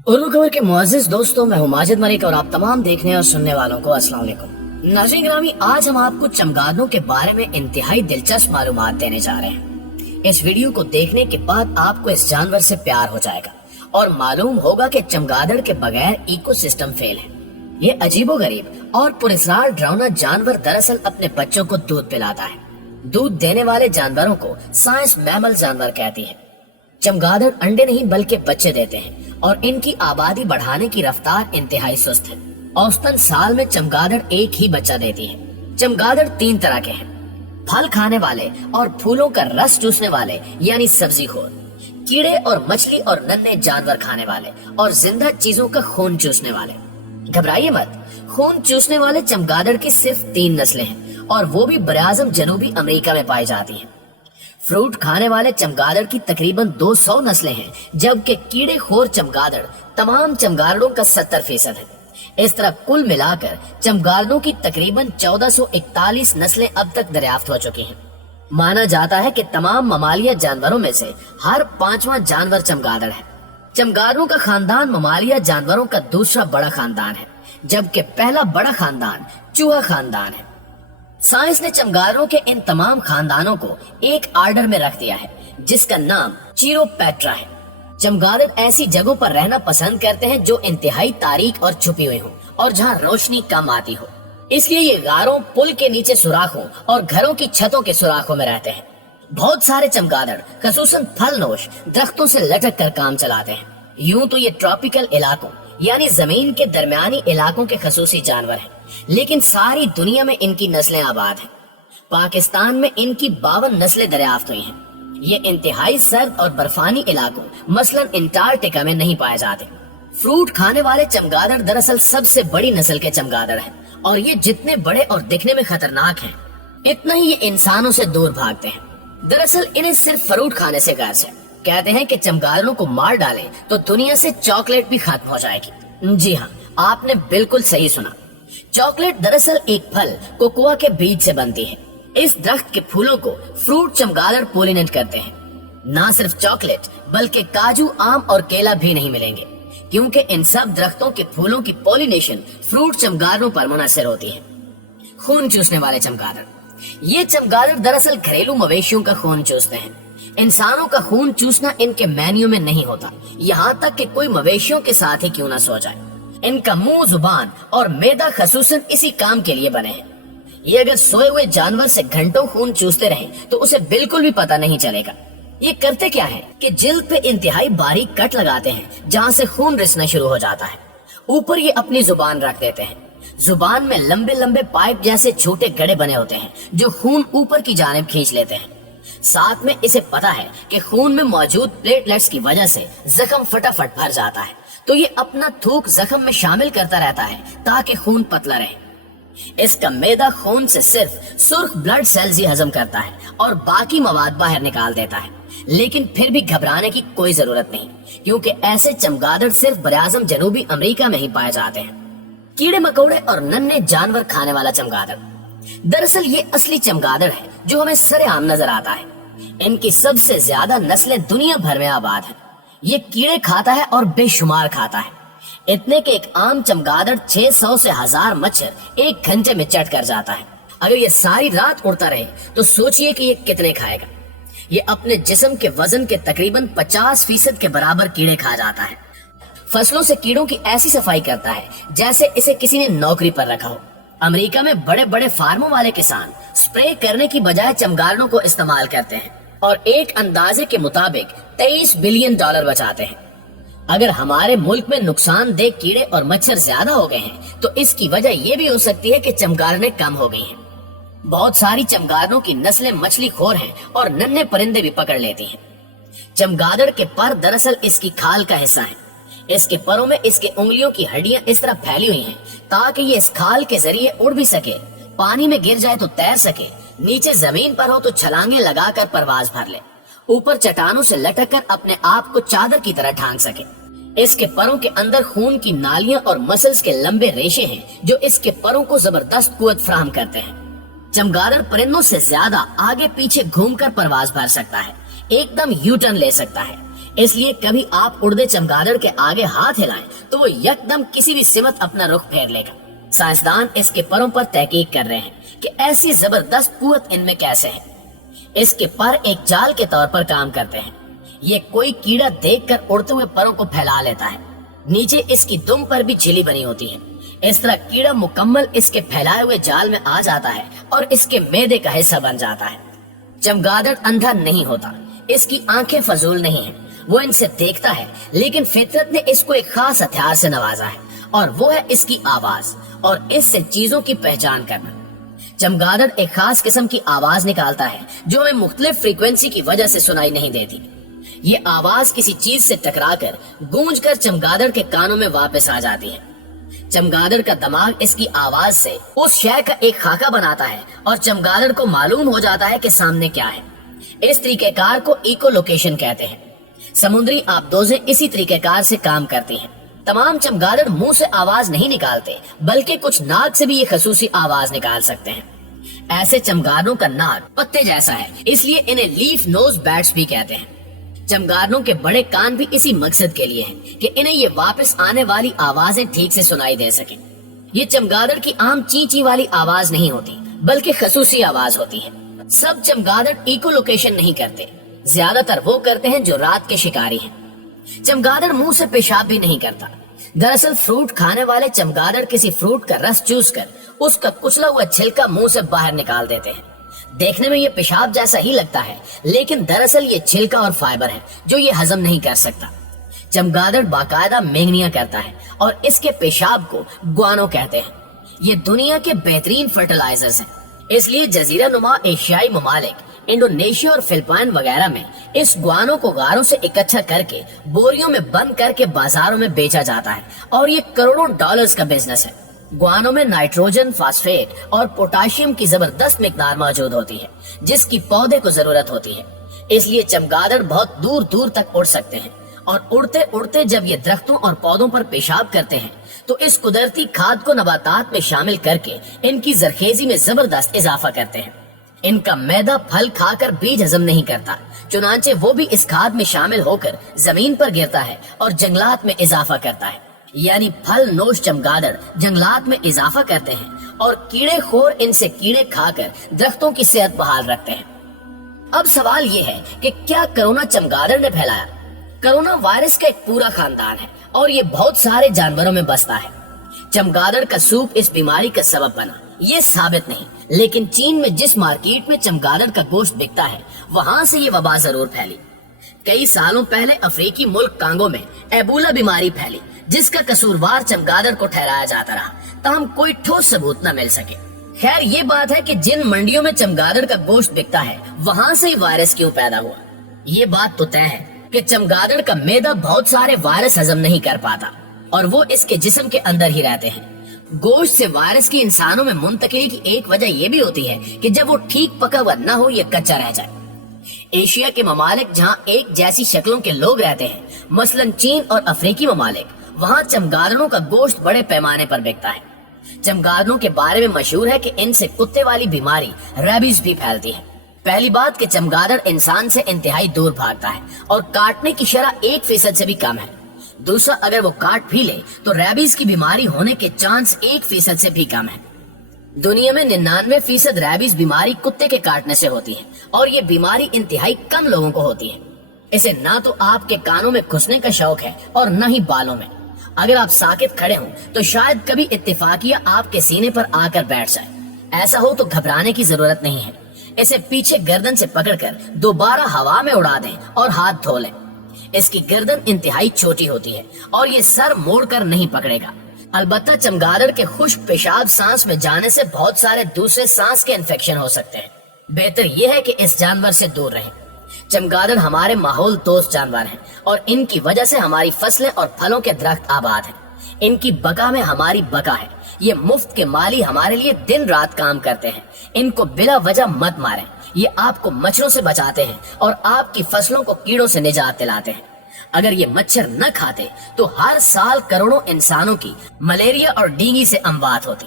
उर्दू खबर के मुअज़्ज़िज़ दोस्तों, मैं हूं माजिद मलिक और आप तमाम देखने और सुनने वालों को अस्सलाम वालेकुम। नाज़रीन ग्रामी, आज हम आपको चमगादड़ों के बारे में इंतहाई दिलचस्प मालूमात देने जा रहे हैं। इस वीडियो को देखने के बाद आपको इस जानवर से प्यार हो जाएगा और मालूम होगा कि चमगादड़ के बगैर इकोसिस्टम फेल है। ये अजीबोगरीब और पुरस्कार डरावना जानवर दरअसल अपने बच्चों को दूध पिलाता है। दूध देने वाले जानवरों को साइंस मैमल जानवर कहती है। चमगादड़ अंडे नहीं बल्कि बच्चे देते हैं और इनकी आबादी बढ़ाने की रफ्तार इंतहाई सुस्त है। औसतन साल में चमगादड़ एक ही बच्चा देती है। चमगादड़ तीन तरह के हैं: फल खाने वाले और फूलों का रस चूसने वाले यानी सब्जी खोर, कीड़े और मछली और नन्हे जानवर खाने वाले, और जिंदा चीजों का खून चूसने वाले। घबराइए मत, खून चूसने वाले चमगादड़ की सिर्फ 3 नस्लें हैं और वो भी बराज़म जनूबी अमेरिका में पाई जाती हैं। फ्रूट खाने वाले चमगादड़ की तकरीबन 200 नस्लें हैं, जबकि कीड़े खोर चमगादड़ तमाम चमगादड़ों का 70% है। इस तरह कुल मिलाकर चमगादड़ों की तकरीबन 1441 नस्लें अब तक दरियाफ्त हो चुकी हैं। माना जाता है कि तमाम ममालिया जानवरों में से हर 5वां जानवर चमगादड़ है। चमगादड़ों का खानदान ममालिया जानवरों का दूसरा बड़ा खानदान है, जबकि पहला बड़ा खानदान चूहा खानदान है। साइंस ने चमगादड़ों के इन तमाम खानदानों को एक आर्डर में रख दिया है, जिसका नाम चिरोपैट्रा है। चमगादड़ ऐसी जगहों पर रहना पसंद करते हैं जो इंतहाई तारीक और छुपी हुई हो और जहां रोशनी कम आती हो। इसलिए ये गारों, पुल के नीचे सुराखों और घरों की छतों के सुराखों में रहते हैं। बहुत सारे चमगादड़ खसूसन फलनोश दरख्तों से लटक कर काम चलाते हैं। यूं तो ये ट्रॉपिकल इलाकों यानी जमीन के दरमियानी इलाकों के खसूसी जानवर हैं, लेकिन सारी दुनिया में इनकी नस्लें आबाद हैं। पाकिस्तान में इनकी 52 नस्लें दरियाफ्त हुई हैं। ये इंतहाई सर्द और बर्फानी इलाकों मसलन अंटार्कटिका में नहीं पाए जाते। फ्रूट खाने वाले चमगादड़ दरअसल सबसे बड़ी नस्ल के चमगादड़ हैं और ये जितने बड़े और दिखने में खतरनाक हैं, इतना ही ये इंसानों से दूर भागते हैं। दरअसल इन्हें सिर्फ फ्रूट खाने से गर्ज है। कहते हैं कि चमगादड़ों को मार डाले तो दुनिया से चॉकलेट भी खत्म हो जाएगी। जी हाँ, आपने बिल्कुल सही सुना। चॉकलेट दरअसल एक फल कोकोआ के बीज से बनती है। इस दरख्त के फूलों को फ्रूट चमगादड़ पोलिनेट करते हैं। ना सिर्फ चॉकलेट बल्कि काजू, आम और केला भी नहीं मिलेंगे, क्योंकि इन सब दरख्तों के फूलों की पोलिनेशन फ्रूट चमगादड़ों पर मुनहसर होती है। खून चूसने वाले चमगादड़। ये चमगादड़ दरअसल घरेलू मवेशियों का खून चूसते हैं। इंसानों का खून चूसना इनके मेन्यू में नहीं होता, यहाँ तक कि कोई मवेशियों के साथ ही क्यों ना सो जाए। इनका मुंह, जुबान और मैदा खसूसन इसी काम के लिए बने हैं। ये अगर सोए हुए जानवर से घंटों खून चूसते रहें तो उसे बिल्कुल भी पता नहीं चलेगा। ये करते क्या है कि जिल्द पे इंतहाई बारीक कट लगाते हैं जहाँ से खून रिसना शुरू हो जाता है। ऊपर ये अपनी जुबान रख देते हैं। जुबान में लंबे लंबे पाइप जैसे छोटे गड़े बने होते हैं जो खून ऊपर की जानिब खींच लेते हैं। साथ में इसे पता है कि खून में मौजूद प्लेटलेट्स की वजह से जख्म फटाफट भर जाता है, तो ये अपना थूक जख्म में शामिल करता रहता है ताकि खून पतला रहे। इसका मैदा खून से सिर्फ सुर्ख ब्लड सेल्स ही हजम करता है और बाकी मवाद बाहर निकाल देता है। लेकिन फिर भी घबराने की कोई जरूरत नहीं, क्योंकि ऐसे चमगादड़ सिर्फ बराज़म जनूबी अमेरिका में ही पाए जाते हैं। कीड़े मकोड़े और नन्हे जानवर खाने वाला चमगादड़। दरअसल ये असली चमगादड़ है जो हमें सरेआम नजर आता है। इनकी सबसे ज्यादा नस्लें दुनिया भर में आबाद हैं। ये कीड़े खाता है और बेशुमार खाता है, इतने के एक आम चमगादड़ 600 से 1000 मच्छर एक घंटे में चट कर जाता है। अगर ये सारी रात उड़ता रहे तो सोचिए कि ये कितने खाएगा। ये अपने जिस्म के वजन के तकरीबन 50% के बराबर कीड़े खा जाता है। फसलों से कीड़ों की ऐसी सफाई करता है जैसे इसे किसी ने नौकरी पर रखा हो। अमेरिका में बड़े बड़े फार्मों वाले किसान स्प्रे करने की बजाय चमगादड़ों को इस्तेमाल करते हैं और एक अंदाजे के मुताबिक $23 बिलियन बचाते हैं। अगर हमारे मुल्क में नुकसानदेह कीड़े और मच्छर ज्यादा हो गए हैं तो इसकी वजह यह भी हो सकती है कि चमगादड़ें कम हो गई हैं। बहुत सारी चमगादड़ों की नस्लें मछली खोर हैं और नन्हे परिंदे भी पकड़ लेती हैं। चमगादड़ के पर दरअसल इसकी खाल का हिस्सा है। इसके परों में इसके उंगलियों की हड्डियां इस तरह फैली हुई हैं ताकि ये इस खाल के जरिए उड़ भी सके, पानी में गिर जाए तो तैर सके, नीचे जमीन पर हो तो छलांगे लगाकर परवाज भर ले, ऊपर चट्टानों से लटक कर अपने आप को चादर की तरह ढांक सके। इसके परों के अंदर खून की नालियां और मसल्स के लंबे रेशे हैं जो इसके परों को जबरदस्त कुव्वत फराहम करते हैं। चमगादड़ परिंदों से ज्यादा आगे पीछे घूमकर परवाज भर सकता है, एकदम यू टर्न ले सकता है। इसलिए कभी आप उड़ते चमगादड़ के आगे हाथ हिलाएं तो वो यकदम किसी भी सिमत अपना रुख फेर लेगा। साइंसदान इसके परों पर तहकीक कर रहे हैं कि ऐसी जबरदस्त कुव्वत इनमें कैसे है। इसके पर एक जाल के तौर पर काम करते हैं। ये कोई कीड़ा देखकर उड़ते हुए परों को फैला लेता है। नीचे इसकी दुम पर भी झिल्ली बनी होती है। इस तरह कीड़ा मुकम्मल इसके फैलाए हुए जाल में आ जाता है और इसके मैदे का हिस्सा बन जाता है। चमगादड़ अंधा नहीं होता, इसकी आंखें फजूल नहीं है। वो इनसे देखता है, लेकिन फितरत ने इसको एक खास हथियार से नवाजा है और वो है इसकी आवाज और इससे चीजों की पहचान करना। चमगादड़ एक खास किस्म की आवाज निकालता है जो हमें मुख्तलिफ फ्रीक्वेंसी की वजह से सुनाई नहीं देती। ये आवाज किसी चीज से टकराकर गूंजकर चमगादड़ के कानों में वापस आ जाती है। चमगादड़ का दिमाग इसकी आवाज से उस शय का एक खाका बनाता है और चमगादड़ को मालूम हो जाता है कि सामने क्या है। इस तरीकेकार को इको लोकेशन कहते हैं। समुद्री आबदोजें इसी तरीकेकार से काम करती हैं। तमाम चमगादड़ मुंह से आवाज नहीं निकालते, बल्कि कुछ नाक से भी ये खसूसी आवाज निकाल सकते हैं। ऐसे चमगादड़ों का नाक पत्ते जैसा है, इसलिए इन्हें लीफ नोज बैट्स भी कहते हैं। चमगादड़ों के बड़े कान भी इसी मकसद के लिए हैं कि इन्हें ये वापस आने वाली आवाजें ठीक से सुनाई दे सके। ये चमगादड़ की आम ची ची वाली आवाज नहीं होती, बल्कि खसूसी आवाज होती है। सब चमगादड़ इको लोकेशन नहीं करते, ज्यादातर वो करते हैं जो रात के शिकारी हैं। चमगादड़ मुंह से पेशाब भी नहीं करता। दरअसल फ्रूट खाने वाले चमगादड़ किसी फ्रूट का रस चूस कर उसका कुचला हुआ छिलका मुंह से बाहर निकाल देते हैं। देखने में ये पेशाब जैसा ही लगता है, लेकिन दरअसल ये छिलका और फाइबर है जो ये हजम नहीं कर सकता। चमगादड़ बाकायदा मेंगनियां करता है और इसके पेशाब को ग्वानो कहते हैं। ये दुनिया के बेहतरीन फर्टिलाइजर्स हैं, इसलिए जजीरा नुमा एशियाई ममालिक इंडोनेशिया और फिलिपाइन वगैरह में इस ग्वानो को गारों से इकट्ठा करके बोरियों में बंद करके बाजारों में बेचा जाता है और ये करोड़ों डॉलर्स का बिजनेस है। ग्वानो में नाइट्रोजन, फास्फेट और पोटाशियम की जबरदस्त मिकदार मौजूद होती है, जिसकी पौधे को जरूरत होती है। इसलिए चमगादड़ बहुत दूर दूर तक उड़ सकते हैं और उड़ते उड़ते जब ये दरख्तों और पौधों पर पेशाब करते हैं तो इस कुदरती खाद को नबातात में शामिल करके इनकी जरखेजी में जबरदस्त इजाफा करते हैं। इनका मैदा फल खाकर बीज हजम नहीं करता, चुनांचे वो भी इस खाद में शामिल होकर जमीन पर गिरता है और जंगलात में इजाफा करता है। यानी फल नोश चमगादड़ जंगलात में इजाफा करते हैं और कीड़े खोर इनसे कीड़े खाकर दरख्तों की सेहत बहाल रखते हैं। अब सवाल ये है कि क्या कोरोना चमगादड़ ने फैलाया? कोरोना वायरस का एक पूरा खानदान है और ये बहुत सारे जानवरों में बसता है। चमगादड़ का सूप इस बीमारी का सबब बना, ये साबित नहीं, लेकिन चीन में जिस मार्केट में चमगादड़ का गोश्त बिकता है वहाँ से ये वबा जरूर फैली। कई सालों पहले अफ्रीकी मुल्क कांगो में एबोला बीमारी फैली, जिसका कसूरवार चमगादड़ को ठहराया जाता रहा, ताहम कोई ठोस सबूत न मिल सके। खैर ये बात है कि जिन मंडियों में चमगादड़ का गोश्त बिकता है वहाँ से ही वायरस क्यों पैदा हुआ। ये बात तो तय है कि चमगादड़ का मैदा बहुत सारे वायरस हजम नहीं कर पाता और वो इसके जिस्म के अंदर ही रहते हैं। गोश्त से वायरस की इंसानों में मुंतकिली की एक वजह ये भी होती है कि जब वो ठीक पका हुआ न हो या कच्चा रह जाए। एशिया के ममालिक जहाँ एक जैसी शक्लों के लोग रहते हैं, मसलन चीन और अफ्रीकी ममालिक, वहाँ चमगादड़ों का गोश्त बड़े पैमाने पर बिकता है। चमगादड़ों के बारे में मशहूर है कि इनसे कुत्ते वाली बीमारी रेबीज भी फैलती है। पहली बात कि चमगादड़ इंसान से इंतहाई दूर भागता है और काटने की शरह 1% से भी कम है। दूसरा, अगर वो काट भी ले तो रेबीज की बीमारी होने के चांस 1% से भी कम है। दुनिया में 99% रेबीज बीमारी कुत्ते के काटने से होती है और ये बीमारी इंतहाई कम लोगों को होती है। इसे ना तो आपके कानों में घुसने का शौक है और न ही बालों में। अगर आप साकित खड़े हों तो शायद कभी इत्तेफाकिया आपके सीने पर आकर बैठ जाए। ऐसा हो तो घबराने की जरूरत नहीं है। इसे पीछे गर्दन से पकड़कर दोबारा हवा में उड़ा दें और हाथ धो लें। इसकी गर्दन इंतहाई छोटी होती है और ये सर मोड़कर नहीं पकड़ेगा। अलबत्ता चमगादड़ के खुश्क पेशाब सांस में जाने से बहुत सारे दूसरे सांस के इन्फेक्शन हो सकते हैं। बेहतर यह है कि इस जानवर से दूर रहें। चमगादड़ हमारे माहौल दोस्त जानवर हैं और इनकी वजह से हमारी फसलें और फलों के दरख्त आबाद हैं। इनकी बका में हमारी बका है। ये मुफ्त के माली हमारे लिए दिन रात काम करते हैं। इनको बिला वजह मत मारें। ये आपको मच्छरों से बचाते हैं और आपकी फसलों को कीड़ों से निजात दिलाते हैं। अगर ये मच्छर न खाते तो हर साल करोड़ों इंसानों की मलेरिया और डेंगू से अमवात होती।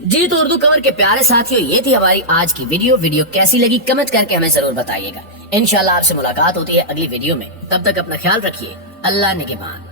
جی تو اردو کمر کے پیارے ساتھیوں، یہ تھی ہماری آج کی ویڈیو کیسی لگی کمنٹ کر کے ہمیں ضرور بتائیے گا۔ انشاءاللہ آپ سے ملاقات ہوتی ہے اگلی ویڈیو میں، تب تک اپنا خیال رکھیے، اللہ نگہبان۔